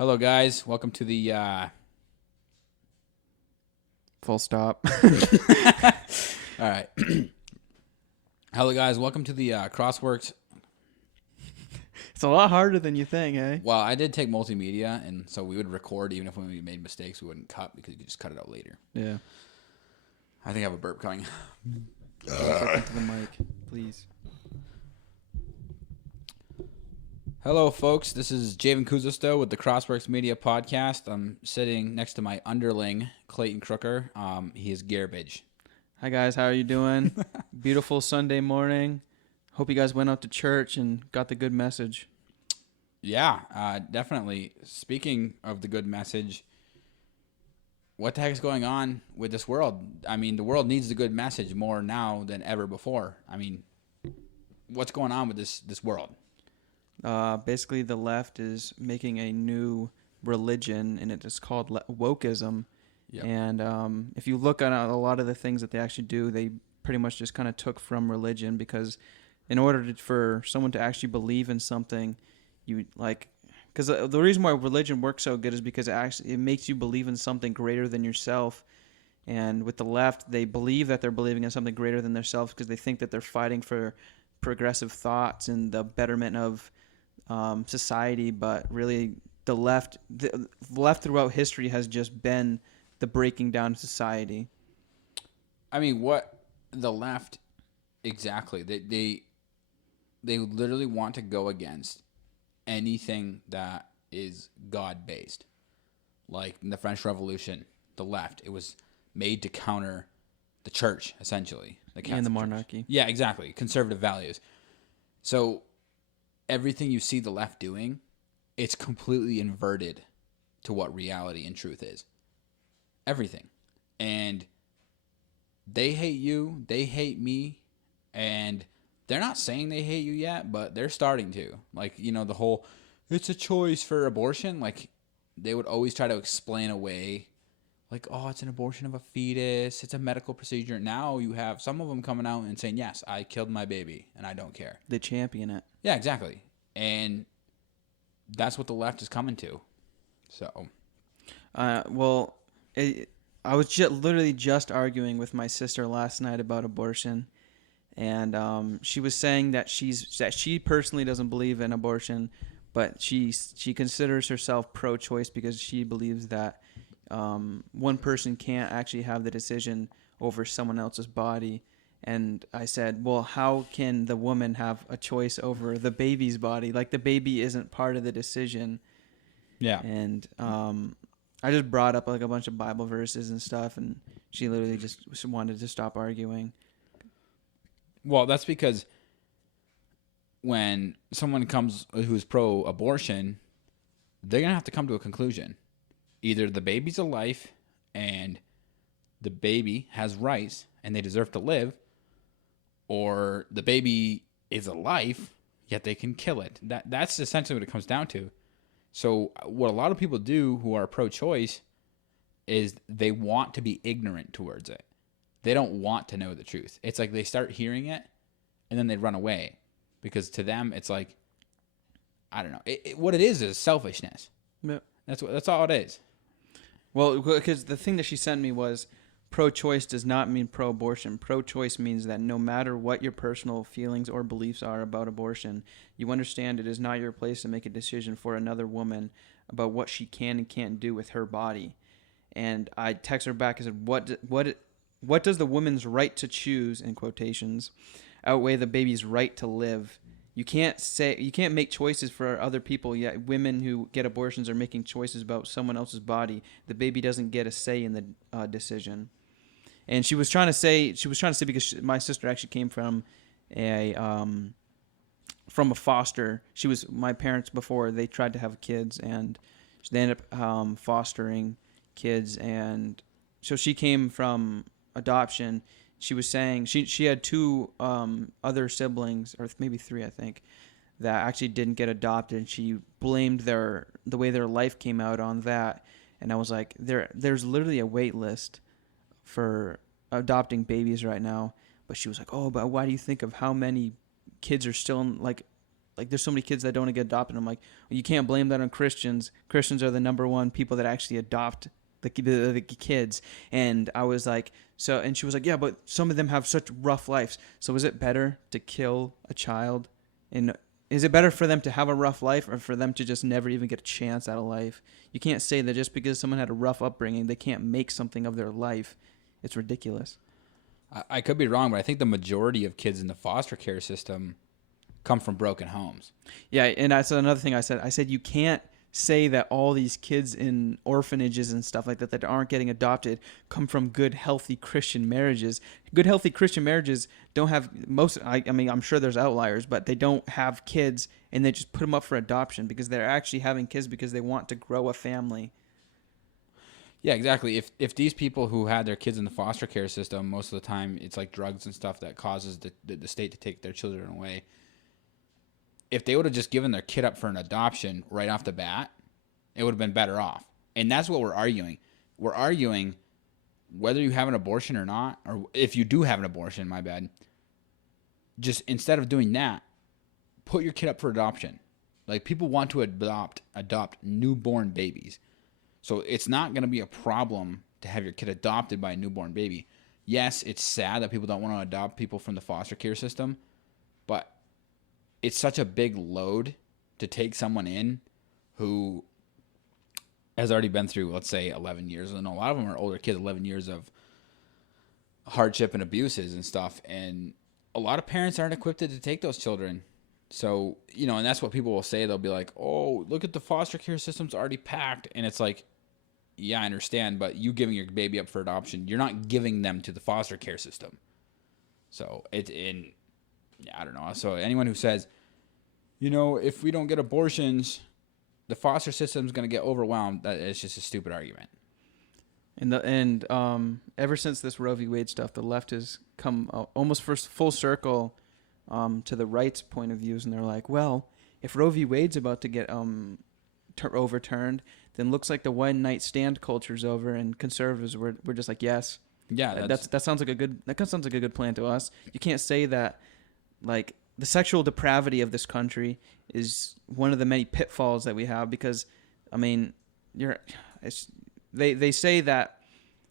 Hello, guys. Welcome to the. Full stop. All right. Hello, guys. Welcome to the Crossworks. It's a lot harder than you think, eh? Well, I did take multimedia, and so we would record even if we made mistakes. We wouldn't cut because you could just cut it out later. Yeah. I think I have a burp coming. Talk into the mic, please. Hello, folks. This is Javen Kuzisto with the Crossworks Media Podcast. I'm sitting next to my underling, Clayton Crooker. He is garbage. Hi guys, how are you doing? Beautiful Sunday morning. Hope you guys went out to church and got the good message. Yeah, definitely. Speaking of the good message, what the heck is going on with this world? I mean, the world needs the good message more now than ever before. I mean, what's going on with this world? Basically, the left is making a new religion, and it is called wokeism. Yep. And if you look at a lot of the things that they actually do, they pretty much just kind of took from religion, because in order for someone to actually believe in something, because the reason why religion works so good is because it makes you believe in something greater than yourself. And with the left, they believe that they're believing in something greater than themselves because they think that they're fighting for progressive thoughts and the betterment of society. But really, the left throughout history has just been the breaking down of society. I mean, what the left exactly? They literally want to go against anything that is God-based. Like in the French Revolution, the left, it was made to counter the church, essentially. And the monarchy. Yeah, exactly. Conservative values. So everything you see the left doing, it's completely inverted to what reality and truth is. Everything. And they hate you, they hate me, and they're not saying they hate you yet, but they're starting to. Like, you know, the whole, it's a choice for abortion. Like, they would always try to explain away, like, oh, it's an abortion of a fetus. It's a medical procedure. Now you have some of them coming out and saying, yes, I killed my baby, and I don't care. They champion it. Yeah, exactly. And that's what the left is coming to. So. I was literally just arguing with my sister last night about abortion. And she was saying that she personally doesn't believe in abortion, but she considers herself pro-choice because she believes that one person can't actually have the decision over someone else's body. And I said, well, how can the woman have a choice over the baby's body? Like, the baby isn't part of the decision. Yeah. And I just brought up like a bunch of Bible verses and stuff, and she literally just wanted to stop arguing. Well, that's because when someone comes who's pro-abortion, they're going to have to come to a conclusion. Either the baby's a life and the baby has rights and they deserve to live, or the baby is a life, yet they can kill it. That's essentially what it comes down to. So what a lot of people do who are pro-choice is they want to be ignorant towards it. They don't want to know the truth. It's like they start hearing it, and then they run away. Because to them, it's like, I don't know. What it is selfishness. Yeah. That's all it is. Well, because the thing that she sent me was, pro-choice does not mean pro-abortion. Pro-choice means that no matter what your personal feelings or beliefs are about abortion, you understand it is not your place to make a decision for another woman about what she can and can't do with her body. And I text her back and said, what does the woman's right to choose, in quotations, outweigh the baby's right to live? You can't make choices for other people, yet women who get abortions are making choices about someone else's body. The baby doesn't get a say in the decision. And she was trying to say because my sister actually came from a foster. My parents, before they tried to have kids, and they ended up fostering kids, and so she came from adoption. She was saying she had two other siblings, or maybe three, I think, that actually didn't get adopted, and she blamed the way their life came out on that. And I was like, there's literally a wait list for adopting babies right now. But she was like, oh, but why do you think of how many kids are still in, like like there's so many kids that don't get adopted. I'm like, well, you can't blame that on Christians. Christians are the number one people that actually adopt the kids. And I was like, so, and she was like, yeah, but some of them have such rough lives. So is it better to kill a child? And is it better for them to have a rough life or for them to just never even get a chance at a life? You can't say that just because someone had a rough upbringing, they can't make something of their life. It's ridiculous. I could be wrong, but I think the majority of kids in the foster care system come from broken homes. Yeah, and that's another thing I said. I said you can't say that all these kids in orphanages and stuff like that that aren't getting adopted come from good, healthy Christian marriages. Good, healthy Christian marriages don't have most. I mean, I'm sure there's outliers, but they don't have kids, and they just put them up for adoption because they're actually having kids because they want to grow a family. Yeah, exactly. If these people who had their kids in the foster care system, most of the time it's like drugs and stuff that causes the state to take their children away. If they would have just given their kid up for an adoption right off the bat, it would have been better off. And that's what we're arguing. We're arguing whether you have an abortion or not, or if you do have an abortion, my bad. Just instead of doing that, put your kid up for adoption. Like, people want to adopt newborn babies. So it's not going to be a problem to have your kid adopted by a newborn baby. Yes, it's sad that people don't want to adopt people from the foster care system, but it's such a big load to take someone in who has already been through, let's say, 11 years. And a lot of them are older kids, 11 years of hardship and abuses and stuff. And a lot of parents aren't equipped to take those children. So, you know, and that's what people will say. They'll be like, oh, look at the foster care system's already packed. And it's like, yeah, I understand, but you giving your baby up for adoption, you're not giving them to the foster care system. So I don't know. So anyone who says, you know, if we don't get abortions, the foster system's going to get overwhelmed, that is just a stupid argument. And ever since this Roe v. Wade stuff, the left has come almost full circle to the right's point of views, and they're like, well, if Roe v. Wade's about to get overturned, then looks like the one night stand culture's over, and conservatives were just like, yes, yeah, that sounds like a good plan to us. You can't say that, like, the sexual depravity of this country is one of the many pitfalls that we have, because, I mean, they say that,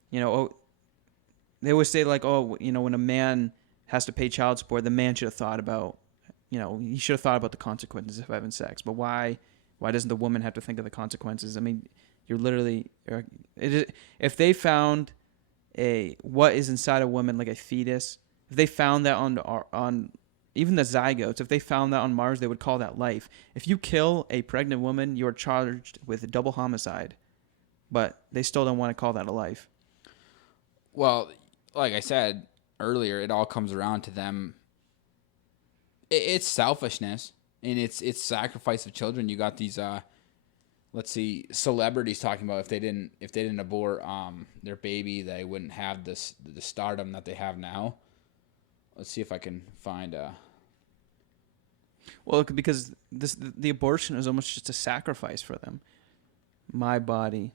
you know, they always say, like, oh, you know, when a man has to pay child support, the man should have thought about, you know, he should have thought about the consequences of having sex. But why doesn't the woman have to think of the consequences? I mean, you're literally, if they found what is inside a woman, like a fetus, if they found that on even the zygotes, if they found that on Mars, they would call that life. If you kill a pregnant woman, you're charged with double homicide, but they still don't want to call that a life. Well, like I said earlier, it all comes around to them. It's selfishness, and it's sacrifice of children. You got these, let's see, celebrities talking about if they didn't abort their baby, they wouldn't have the stardom that they have now. Let's see if I can find a. Well, because the abortion is almost just a sacrifice for them. My body,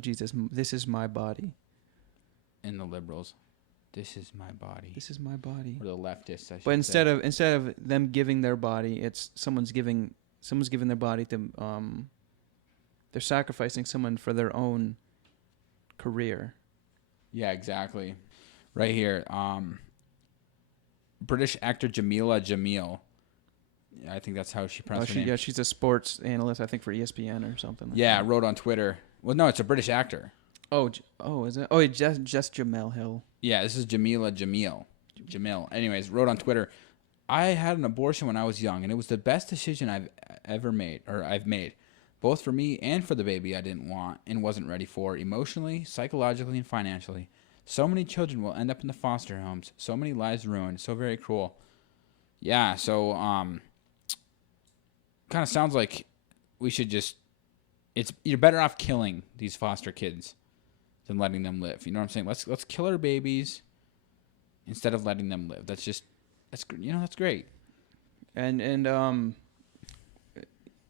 Jesus, this is my body. And the liberals, this is my body. This is my body. Or the leftists, I should But instead say. of them giving their body, it's someone's giving their body to they're sacrificing someone for their own career. Yeah, exactly. Right here, British actor Jamila Jamil. I think that's how she pronounced her name. Yeah, she's a sports analyst, I think, for ESPN or something. Like yeah, that. wrote on Twitter. Well, no, it's a British actor. Oh, is it? Oh, it's just Jamel Hill. Yeah, this is Jamila Jamil. Anyways, wrote on Twitter, I had an abortion when I was young, and it was the best decision I've made, both for me and for the baby I didn't want and wasn't ready for, emotionally, psychologically, and financially. So many children will end up in the foster homes. So many lives ruined. So very cruel. Yeah, so kind of sounds like we should just. You're better off killing these foster kids than letting them live. You know what I'm saying? Let's kill our babies instead of letting them live. That's great. And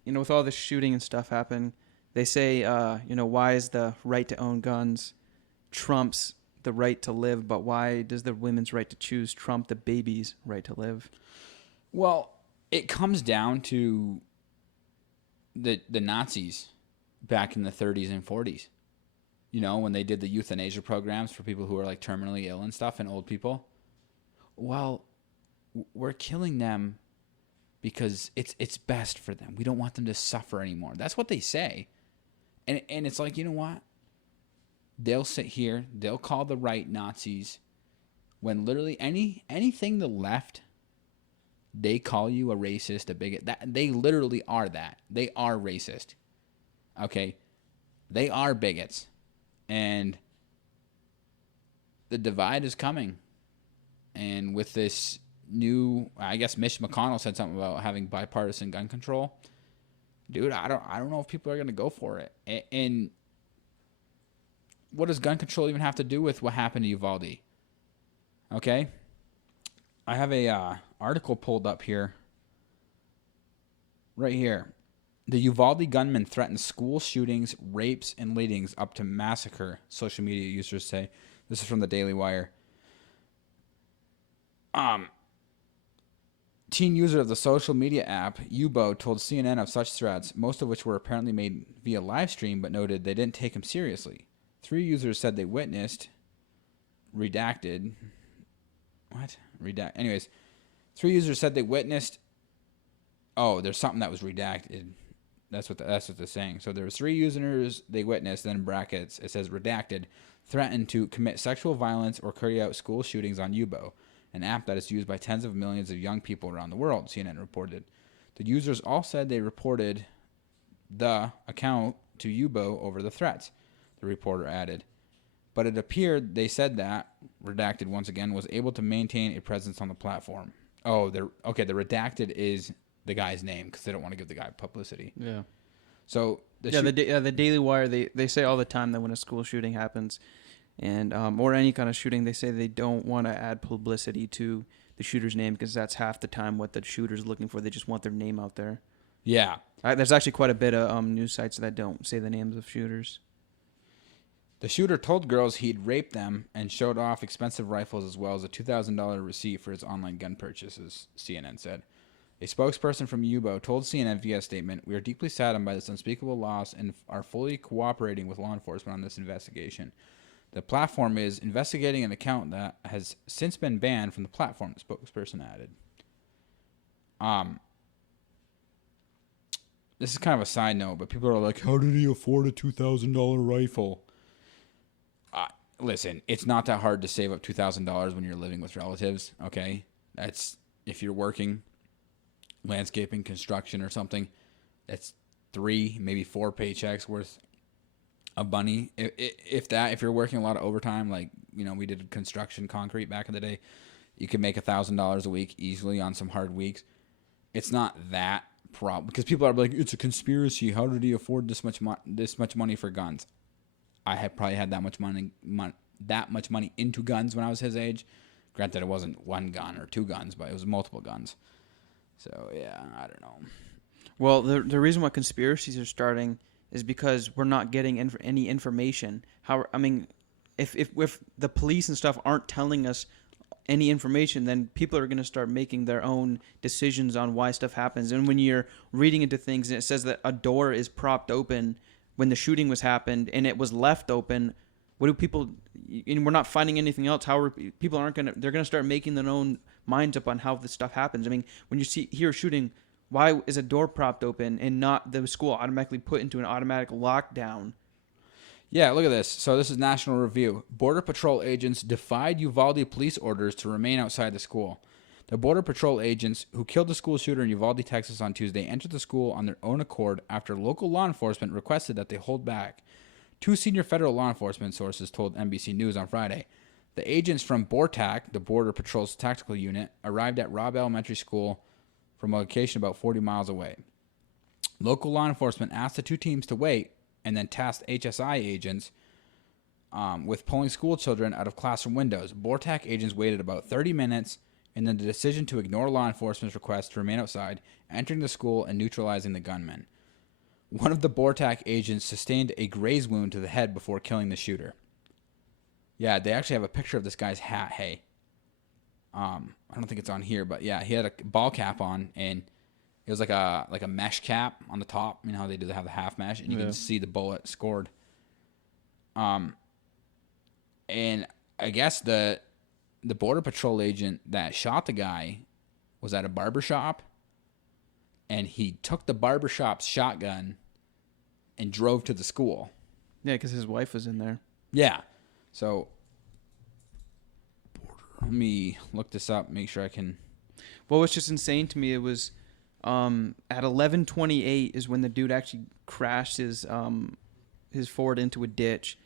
with all this shooting and stuff happen, they say why is the right to own guns trumps the right to live, but why does the women's right to choose trump the baby's right to live? Well, it comes down to the Nazis back in the 30s and 40s. You know, when they did the euthanasia programs for people who are like terminally ill and stuff and old people. Well, we're killing them because it's best for them. We don't want them to suffer anymore. That's what they say. And it's like, you know what? They'll sit here, they'll call the right Nazis when literally anything the left, they call you a racist, a bigot. That they literally are that. They are racist. Okay? They are bigots. And the divide is coming. And with this new, I guess Mitch McConnell said something about having bipartisan gun control. Dude, I don't know if people are going to go for it. And what does gun control even have to do with what happened to Uvalde? Okay? I have a article pulled up here. Right here. The Uvalde gunman threatens school shootings, rapes, and leadings up to massacre, social media users say. This is from the Daily Wire. Teen user of the social media app Ubo told CNN of such threats, most of which were apparently made via live stream, but noted they didn't take him seriously. 3 users said they witnessed redacted. What? Anyways, 3 users said they witnessed. Oh, there's something that was redacted. That's what they're saying. So there was 3 users they witnessed. Then in brackets it says redacted, threatened to commit sexual violence or carry out school shootings on Ubo, an app that is used by tens of millions of young people around the world. CNN reported. The users all said they reported the account to Ubo over the threats. The reporter added. But it appeared they said that, redacted once again, was able to maintain a presence on the platform. Oh, the redacted is the guy's name because they don't want to give the guy publicity. Yeah. So the Daily Wire, they say all the time that when a school shooting happens, and or any kind of shooting, they say they don't want to add publicity to the shooter's name because that's half the time what the shooter's looking for. They just want their name out there. Yeah. There's actually quite a bit of news sites that don't say the names of shooters. The shooter told girls he'd raped them and showed off expensive rifles as well as a $2,000 receipt for his online gun purchases, CNN said. A spokesperson from Ubo told CNN via statement, "We are deeply saddened by this unspeakable loss and are fully cooperating with law enforcement on this investigation. The platform is investigating an account that has since been banned from the platform," the spokesperson added. This is kind of a side note, but people are like, how did he afford a $2,000 rifle? Listen, it's not that hard to save up $2,000 when you're living with relatives, okay? That's, if you're working, landscaping, construction, or something, that's 3, maybe 4 paychecks worth of money. If you're working a lot of overtime, like, you know, we did construction concrete back in the day, you could make $1,000 a week easily on some hard weeks. It's not that problem because people are like, it's a conspiracy. How did he afford this much money for guns? I had probably had that much money into guns when I was his age. Granted, it wasn't 1 gun or 2 guns, but it was multiple guns. So yeah, I don't know. Well, the reason why conspiracies are starting is because we're not getting any information. If the police and stuff aren't telling us any information, then people are going to start making their own decisions on why stuff happens. And when you're reading into things and it says that a door is propped open when the shooting was happened and it was left open, what do people, and we're not finding anything else, they're going to start making their own minds up on how this stuff happens. I mean, when you hear a shooting, why is a door propped open and not the school automatically put into an automatic lockdown? Yeah, look at this. So this is National Review. Border Patrol agents defied Uvalde police orders to remain outside the school. The Border Patrol agents who killed the school shooter in Uvalde, Texas on Tuesday entered the school on their own accord after local law enforcement requested that they hold back. 2 senior federal law enforcement sources told NBC News on Friday. The agents from BORTAC, the Border Patrol's tactical unit, arrived at Robb Elementary School from a location about 40 miles away. Local law enforcement asked the 2 teams to wait and then tasked HSI agents with pulling school children out of classroom windows. BORTAC agents waited about 30 minutes, and then the decision to ignore law enforcement's request to remain outside, entering the school and neutralizing the gunman. One of the BORTAC agents sustained a graze wound to the head before killing the shooter. Yeah, they actually have a picture of this guy's hat, hey. I don't think it's on here, but yeah, he had a ball cap on, and was like a mesh cap on the top. You know how they do have the half mesh, and you Yeah. can see the bullet scored. And I guess the border patrol agent that shot the guy was at a barber shop, and he took the barber shop's shotgun and drove to the school. Yeah, because his wife was in there. Yeah. So let me look this up, make sure I can. What was just insane to me, it was at 11:28 is when the dude actually crashed his Ford into a ditch,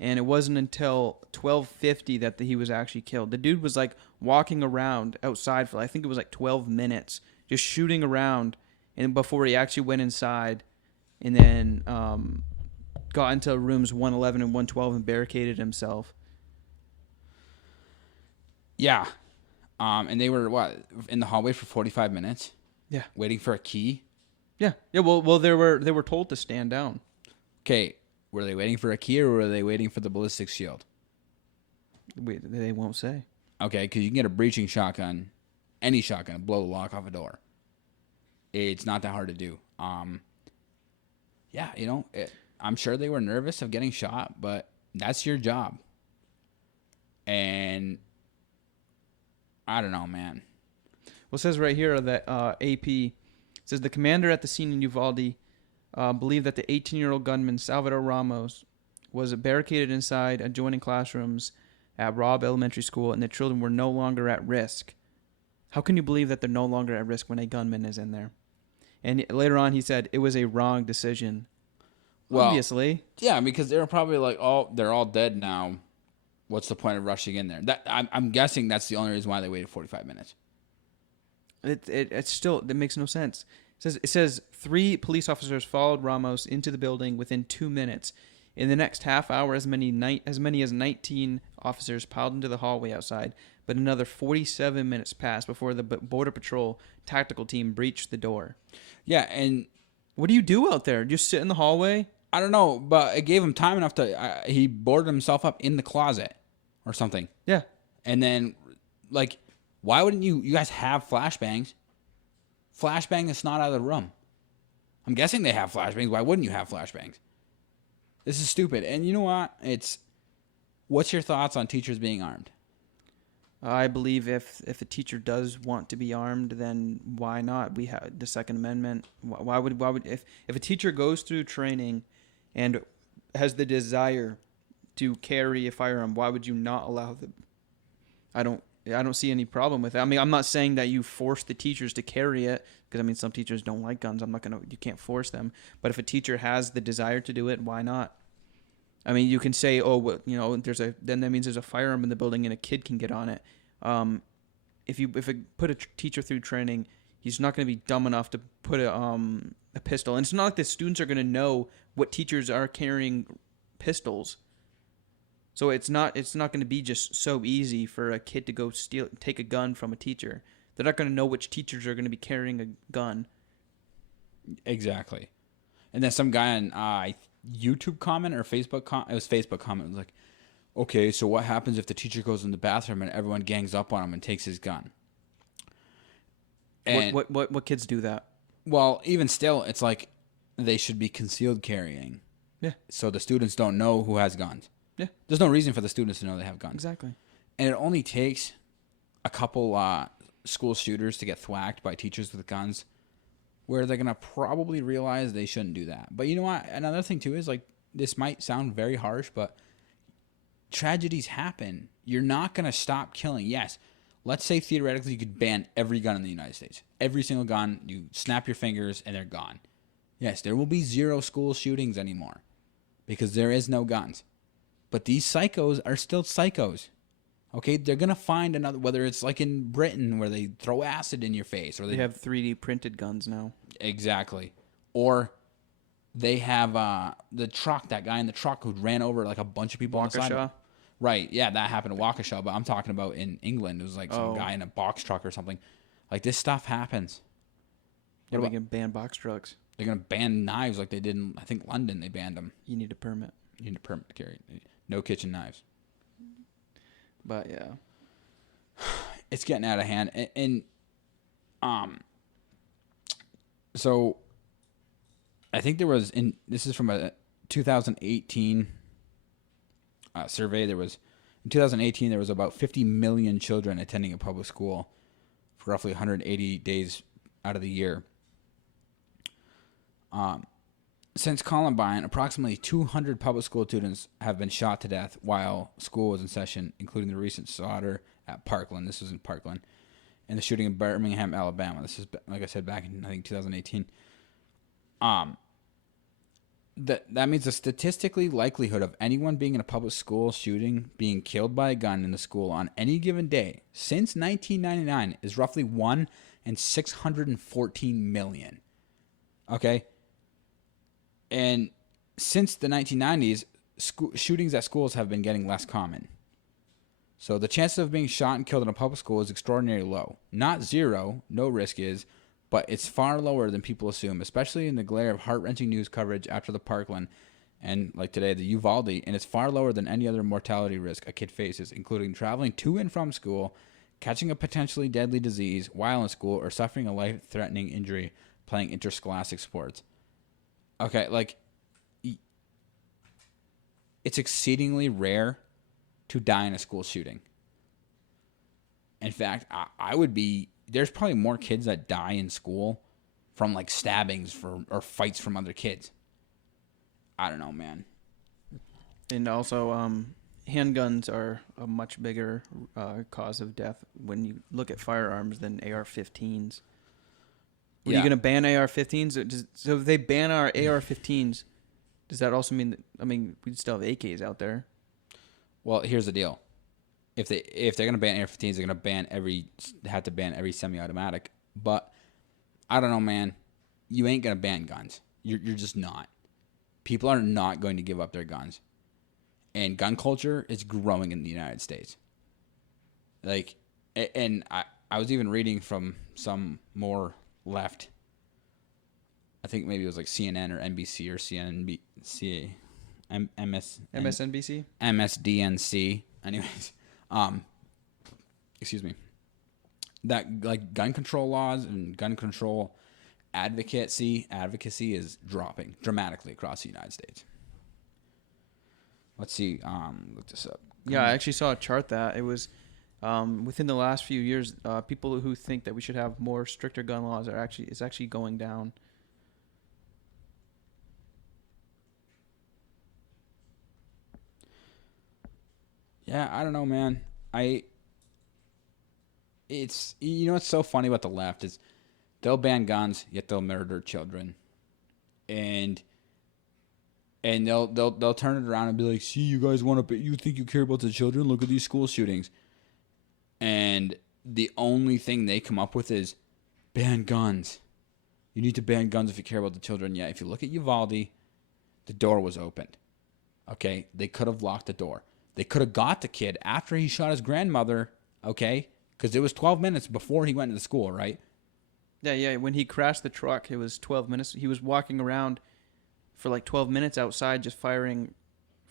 and it wasn't until 12:50 that he was actually killed. The dude was like walking around outside for I think it was like 12 minutes, just shooting around, and before he actually went inside, and then got into rooms 111 and 112 and barricaded himself. Yeah. And they were in the hallway for 45 minutes. Yeah. Waiting for a key. Yeah. Yeah. Well, they were told to stand down. Okay. Were they waiting for a key or were they waiting for the ballistic shield? They won't say. Okay, because you can get a breaching shotgun, any shotgun, and blow the lock off a door. It's not that hard to do. Yeah, I'm sure they were nervous of getting shot, but that's your job. And I don't know, man. Well, it says right here that AP says the commander at the scene in Uvalde believed that the 18-year-old gunman Salvador Ramos was barricaded inside adjoining classrooms at Robb Elementary School, and the children were no longer at risk. How can you believe that they're no longer at risk when a gunman is in there? And later on, he said it was a wrong decision. Well, obviously. Yeah, because they were probably like, oh, they're all dead now. What's the point of rushing in there? I'm guessing that's the only reason why they waited 45 minutes. It's still, that makes no sense. It says 3 police officers followed Ramos into the building within 2 minutes. In the next half hour, as many as 19 officers piled into the hallway outside, but another 47 minutes passed before the Border Patrol tactical team breached the door. Yeah, and what do you do out there? Just sit in the hallway? I don't know, but it gave him time enough to. He boarded himself up in the closet or something. Yeah. And then, like, why wouldn't you guys have flashbangs? Flashbang the snot out of the room. I'm guessing they have flashbangs. Why wouldn't you have flashbangs? This is stupid. And you know what? What's your thoughts on teachers being armed? I believe if a teacher does want to be armed, then why not? We have the Second Amendment. Why would if a teacher goes through training and has the desire to carry a firearm, why would you not allow them? I don't see any problem with it. I mean, I'm not saying that you force the teachers to carry it, because I mean some teachers don't like guns. You can't force them. But if a teacher has the desire to do it, why not? I mean, you can say, oh, well, then that means there's a firearm in the building and a kid can get on it. If it put a teacher through training, he's not going to be dumb enough to put a pistol. And it's not like the students are going to know what teachers are carrying pistols. So it's not going to be just so easy for a kid to go take a gun from a teacher. They're not going to know which teachers are going to be carrying a gun. Exactly. And then some guy on YouTube comment or Facebook comment, it was Facebook comment, it was like, okay, so what happens if the teacher goes in the bathroom and everyone gangs up on him and takes his gun? And, what kids do that? Well, even still, it's like they should be concealed carrying. Yeah. So the students don't know who has guns. Yeah. There's no reason for the students to know they have guns. Exactly. And it only takes a couple school shooters to get thwacked by teachers with guns, where they're going to probably realize they shouldn't do that. But you know what? Another thing, too, is like, this might sound very harsh, but tragedies happen. You're not going to stop killing. Yes, let's say theoretically you could ban every gun in the United States. Every single gun, you snap your fingers and they're gone. Yes, there will be 0 school shootings anymore because there is no guns. But these psychos are still psychos. Okay, they're going to find another, whether it's like in Britain where they throw acid in your face. Or they have 3D printed guns now. Exactly. Or they have that guy in the truck who ran over like a bunch of people on the side. Right, yeah, that happened in Waukesha, but I'm talking about in England. It was like some guy in a box truck or something. Like, this stuff happens. They're going to ban box trucks. They're going to ban knives like they did in, I think, London. They banned them. You need a permit. You need a permit to carry. No kitchen knives. But yeah, it's getting out of hand, and So I think there was this is from a 2018 survey. There was in 2018 there was about 50 million children attending a public school for roughly 180 days out of the year. Since Columbine, approximately 200 public school students have been shot to death while school was in session, including the recent slaughter at Parkland. This was in Parkland. And the shooting in Birmingham, Alabama. This is, like I said, back in, I think, 2018. That means the statistically likelihood of anyone being in a public school shooting being killed by a gun in the school on any given day since 1999 is roughly 1 in 614 million. Okay? And since the 1990s, shootings at schools have been getting less common. So the chances of being shot and killed in a public school is extraordinarily low. Not zero, no risk is, but it's far lower than people assume, especially in the glare of heart-wrenching news coverage after the Parkland and, like today, the Uvalde, and it's far lower than any other mortality risk a kid faces, including traveling to and from school, catching a potentially deadly disease while in school, or suffering a life-threatening injury playing interscholastic sports. Okay, like, it's exceedingly rare to die in a school shooting. In fact, I would be... There's probably more kids that die in school from, like, stabbings or fights from other kids. I don't know, man. And also, handguns are a much bigger cause of death when you look at firearms than AR-15s. Are you going to ban AR-15s? So if they ban our AR-15s, does that also mean that, I mean, we still have AKs out there? Well, here's the deal. If they're going to ban AR-15s, they're going to have to ban every semi-automatic. But I don't know, man. You ain't going to ban guns. You're just not. People are not going to give up their guns. And gun culture is growing in the United States. Like, and I was even reading from some more left. I think maybe it was like CNN or NBC or CNBC, MSNBC? MSDNC. Anyways, excuse me. That, like, gun control laws and gun control advocacy is dropping dramatically across the United States. Let's see. Look this up. Yeah, I actually saw a chart that it was within the last few years, people who think that we should have more stricter gun laws is actually going down. Yeah, I don't know, man. It's, you know what's so funny about the left is they'll ban guns, yet they'll murder children, and they'll turn it around and be like, "See, you guys you think you care about the children? Look at these school shootings," and the only thing they come up with is ban guns. You need to ban guns if you care about the children. Yeah, if you look at Uvalde, the door was opened. Okay, they could have locked the door. They could have got the kid after he shot his grandmother, okay? Because it was 12 minutes before he went to the school, right? Yeah. When he crashed the truck, it was 12 minutes. He was walking around for like 12 minutes outside just firing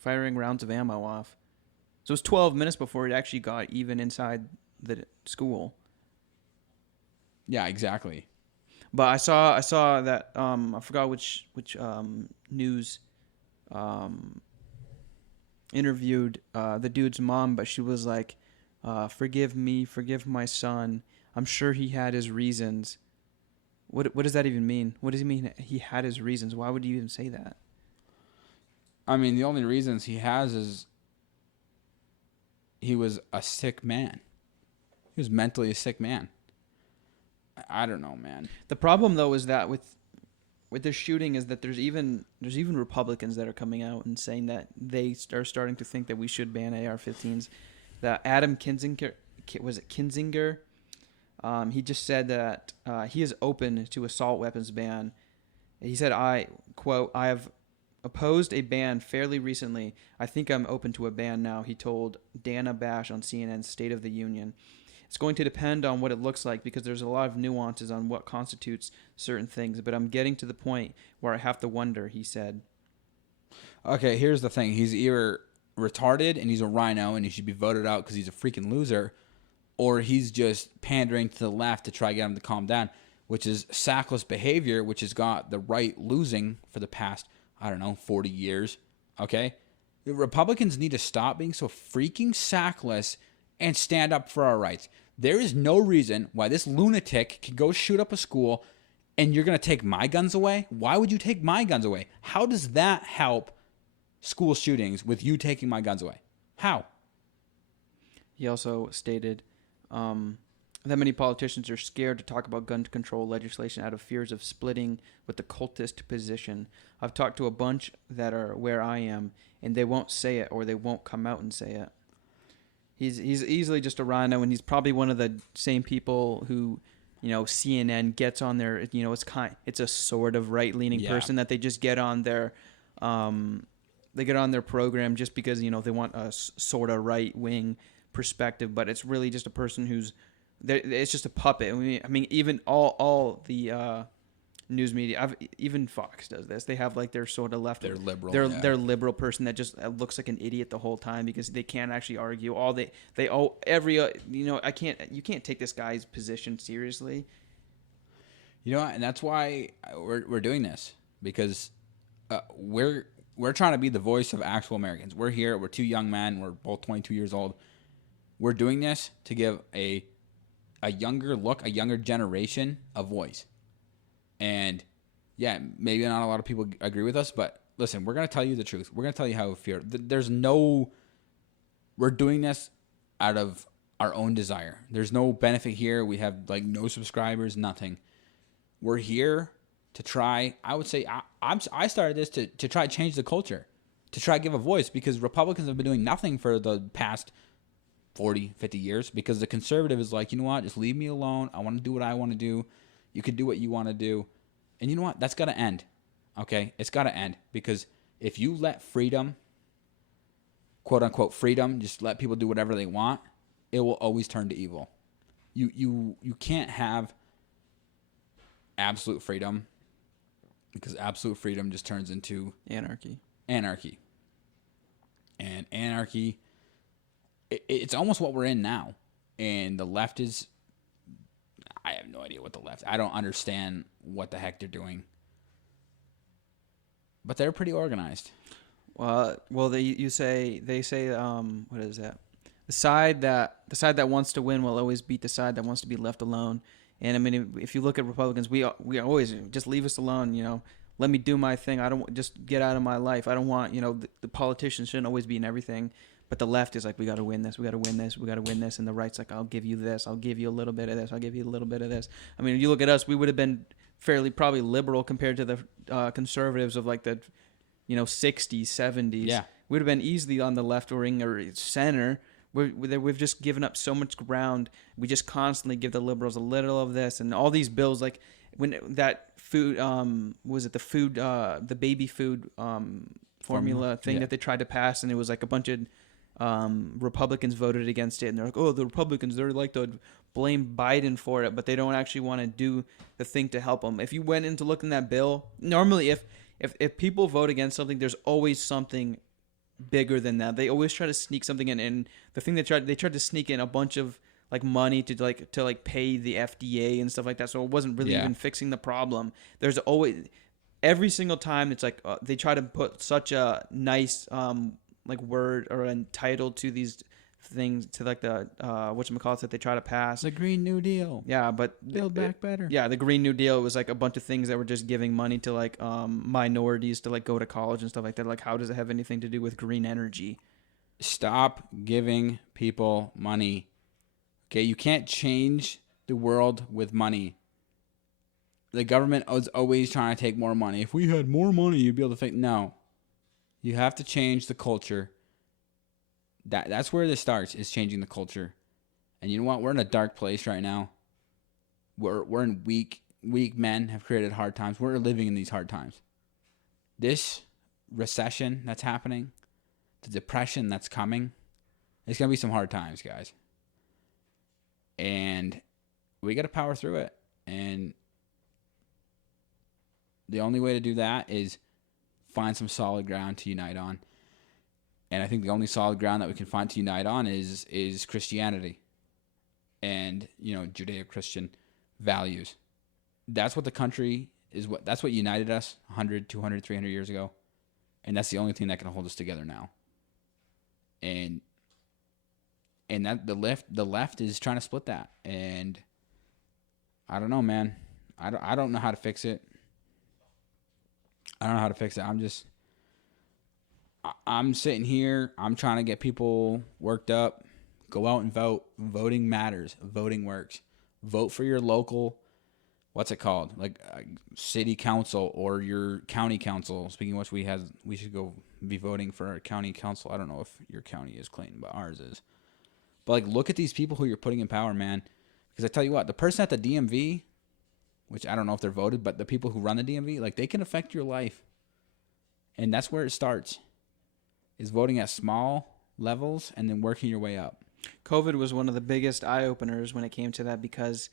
rounds of ammo off. So it was 12 minutes before he actually got even inside the school. Yeah, exactly. But I saw that I forgot which news interviewed the dude's mom, but she was like, "Forgive me, forgive my son. I'm sure he had his reasons." What does that even mean? What does he mean he had his reasons? Why would you even say that? I mean, the only reasons he has is he was a sick man. He was mentally a sick man. I don't know, man. The problem though is that with this shooting is that there's even Republicans that are coming out and saying that they are starting to think that we should ban AR-15s. That Adam Kinzinger, he just said that he is open to assault weapons ban. He said, I have opposed a ban fairly recently. I think I'm open to a ban now, he told Dana Bash on CNN's State of the Union. It's going to depend on what it looks like because there's a lot of nuances on what constitutes certain things, but I'm getting to the point where I have to wonder, he said. Okay, here's the thing. He's either retarded and he's a rhino and he should be voted out because he's a freaking loser, or he's just pandering to the left to try to get him to calm down. which is sackless behavior, which has got the right losing for the past, I don't know, 40 years. Okay? The Republicans need to stop being so freaking sackless and stand up for our rights. There is no reason why this lunatic can go shoot up a school and you're going to take my guns away. Why would you take my guns away? How does that help school shootings with you taking my guns away? How? He also stated that many politicians are scared to talk about gun control legislation out of fears of splitting with the cultist position. I've talked to a bunch that are where I am, and they won't say it or they won't come out and say it. He's easily just a rhino, and he's probably one of the same people who, CNN gets on their, it's a sort of right-leaning person that they just get on their, program just because, they want a sort of right-wing perspective, but it's really just a person who's, it's just a puppet. I mean, even all the news media, even Fox does this. They have like their sort of left. They're liberal. They're liberal person that just looks like an idiot the whole time because they can't actually argue. You can't take this guy's position seriously. And that's why we're doing this, because we're trying to be the voice of actual Americans. We're here. We're two young men. We're both 22 years old. We're doing this to give a younger look, a younger generation a voice. And yeah, maybe not a lot of people agree with us, but listen, we're going to tell you the truth. We're going to tell you how we feel. We're doing this out of our own desire. There's no benefit here. We have like no subscribers, nothing. We're here to try. I would say I started this to try to change the culture, to try to give a voice, because Republicans have been doing nothing for the past 40, 50 years, because the conservative is like, you know what, just leave me alone. I want to do what I want to do. You can do what you want to do. And you know what? That's got to end. Okay? It's got to end, because if you let freedom, quote unquote freedom, just let people do whatever they want, it will always turn to evil. You can't have absolute freedom, because absolute freedom just turns into Anarchy. And anarchy, it's almost what we're in now. And the left is, I have no idea what the left, I don't understand what the heck they're doing. But they're pretty organized. Well, they say, what is that? The side that wants to win will always beat the side that wants to be left alone. And I mean, if you look at Republicans, we always just leave us alone. Let me do my thing. I don't just get out of my life. I don't want the politicians shouldn't always be in everything. But the left is like, we got to win this. We got to win this. We got to win this. And the right's like, I'll give you this. I'll give you a little bit of this. I'll give you a little bit of this. I mean, if you look at us, we would have been probably liberal compared to the conservatives of like the 60s, 70s. Yeah. We'd have been easily on the left wing or center. We've just given up so much ground. We just constantly give the liberals a little of this, and all these bills, like when that food, the baby food formula thing that they tried to pass, and it was like a bunch of Republicans voted against it, and they're like, oh, the Republicans, they're like to blame Biden for it, but they don't actually want to do the thing to help them. If you went into looking at that bill, normally if people vote against something, there's always something bigger than that. They always try to sneak something in, and the thing they tried to sneak in a bunch of like money to pay the FDA and stuff like that. So it wasn't really even fixing the problem. There's always, every single time it's like they try to put such a nice like word or a title to these things, to like the whatchamacallit that they try to pass. The Green New Deal. Yeah, but Build Back Better. Yeah, the Green New Deal was like a bunch of things that were just giving money to like minorities to like go to college and stuff like that. Like, how does it have anything to do with green energy? Stop giving people money. Okay, you can't change the world with money. The government is always trying to take more money. If we had more money, you'd be able to think. No. You have to change the culture. That's where this starts, is changing the culture. And you know what? We're in a dark place right now. We're in weak men have created hard times. We're living in these hard times. This recession that's happening, the depression that's coming, it's going to be some hard times, guys. And we got to power through it. And the only way to do that is find some solid ground to unite on. And I think the only solid ground that we can find to unite on is Christianity and, Judeo-Christian values. that's what the country is. That's what united us 100, 200, 300 years ago, and that's the only thing that can hold us together now. And that the left is trying to split that, and I don't know, man. I don't know how to fix it. I don't know how to fix it. I'm sitting here. I'm trying to get people worked up. Go out and vote. Voting matters. Voting works. Vote for your local, what's it called? Like city council or your county council. Speaking of which, we should go be voting for our county council. I don't know if your county is Clayton, but ours is. But like, look at these people who you're putting in power, man. Because I tell you what, the person at the DMV, which I don't know if they're voted, but the people who run the DMV, like, they can affect your life. And that's where it starts, is voting at small levels and then working your way up. COVID was one of the biggest eye-openers when it came to that, because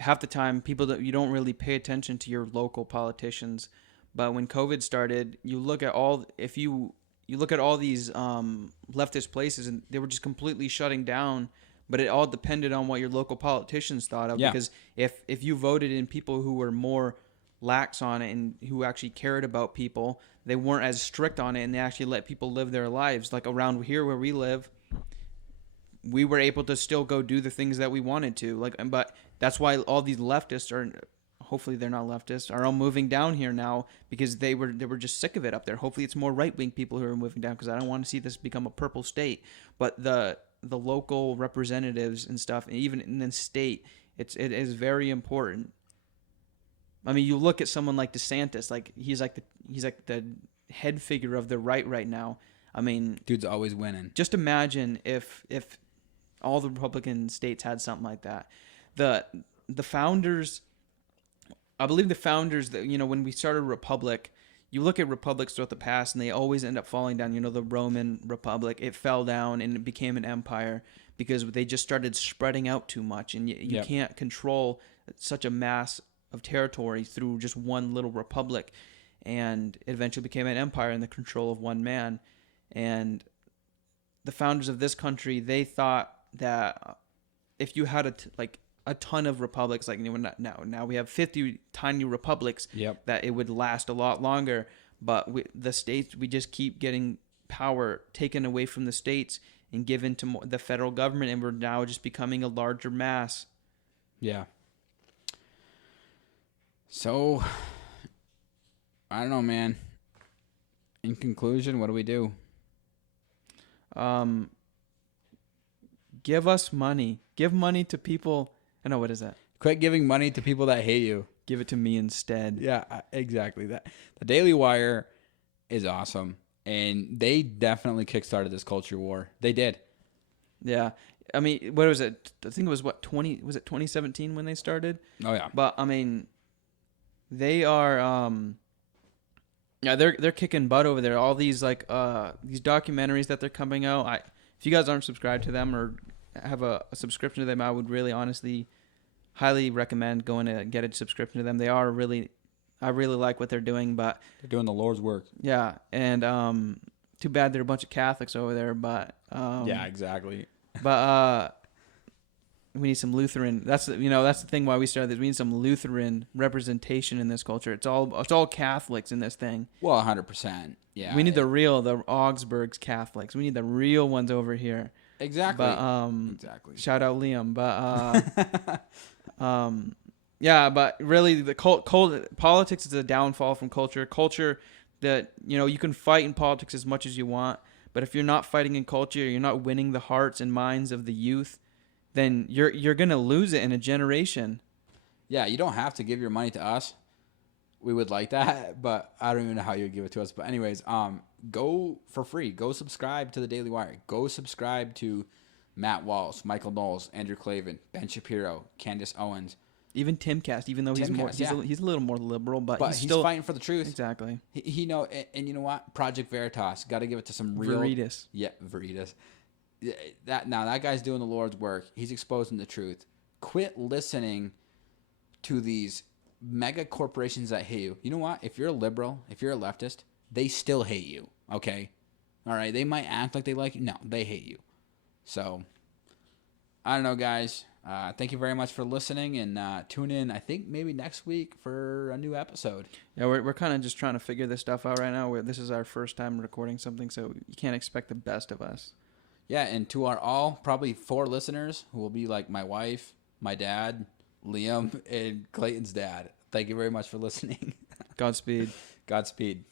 half the time you don't really pay attention to your local politicians. But when COVID started, you look at all these leftist places, and they were just completely shutting down. But it all depended on what your local politicians thought of. Yeah. Because if you voted in people who were more lax on it and who actually cared about people, they weren't as strict on it, and they actually let people live their lives. Like around here where we live, we were able to still go do the things that we wanted to. But that's why all these leftists are, hopefully they're not leftists, are all moving down here now, because they were just sick of it up there. Hopefully it's more right-wing people who are moving down, because I don't want to see this become a purple state. But the local representatives and stuff, and even in the state, it is very important. I mean, you look at someone like DeSantis, like he's like the head figure of the right now. I mean, dude's always winning. Just imagine if all the Republican states had something like that. The founders, I believe the founders, that, when we started a republic, you look at republics throughout the past, and they always end up falling down. The Roman Republic, it fell down and it became an empire because they just started spreading out too much, and you can't control such a mass of territory through just one little republic. And it eventually became an empire in the control of one man. And the founders of this country, they thought that if you had a ton of republics, like now we have 50 tiny republics, that it would last a lot longer. But the states, we just keep getting power taken away from the states and given to the federal government, and we're now just becoming a larger mass. Yeah. So, I don't know, man. In conclusion, what do we do? Give us money. Give money to people. I know, what is that? Quit giving money to people that hate you. Give it to me instead. Yeah, exactly. That the Daily Wire is awesome, and they definitely kickstarted this culture war. They did. Yeah. I mean, what was it? I think it was 2017 when they started? Oh yeah. But I mean, they are they're kicking butt over there. All these these documentaries that they're coming out. If you guys aren't subscribed to them or have a subscription to them, I would really honestly highly recommend going to get a subscription to them. They are I really like what they're doing, but they're doing the Lord's work. Yeah, and too bad they're a bunch of Catholics over there, but yeah, exactly. But we need some Lutheran. That's the thing why we started this. We need some Lutheran representation in this culture. It's all Catholics in this thing. Well, 100%. Yeah. We need the Augsburg's Catholics. We need the real ones over here. Exactly. But exactly. Shout out Liam. But yeah. But really, the politics is a downfall from culture. Culture that you can fight in politics as much as you want, but if you're not fighting in culture, you're not winning the hearts and minds of the youth, then you're gonna lose it in a generation. Yeah, you don't have to give your money to us. We would like that, but I don't even know how you would give it to us. But anyways, go for free. Go subscribe to the Daily Wire. Go subscribe to Matt Walsh, Michael Knowles, Andrew Clavin, Ben Shapiro, Candace Owens. Even Timcast, even though he's a little more liberal, but he's still fighting for the truth. Exactly. He and you know what? Project Veritas. Got to give it to some real Veritas. Yeah, Veritas. That guy's doing the Lord's work. He's exposing the truth. Quit listening to these mega corporations that hate you. You know what? If you're a liberal, if you're a leftist, they still hate you. Okay? All right? They might act like they like you. No, they hate you. So, I don't know, guys. Thank you very much for listening, and tune in. I think maybe next week for a new episode. Yeah, we're kind of just trying to figure this stuff out right now. This is our first time recording something, so you can't expect the best of us. Yeah, and to our probably 4 listeners who will be like my wife, my dad, Liam, and Clayton's dad. Thank you very much for listening. Godspeed. Godspeed.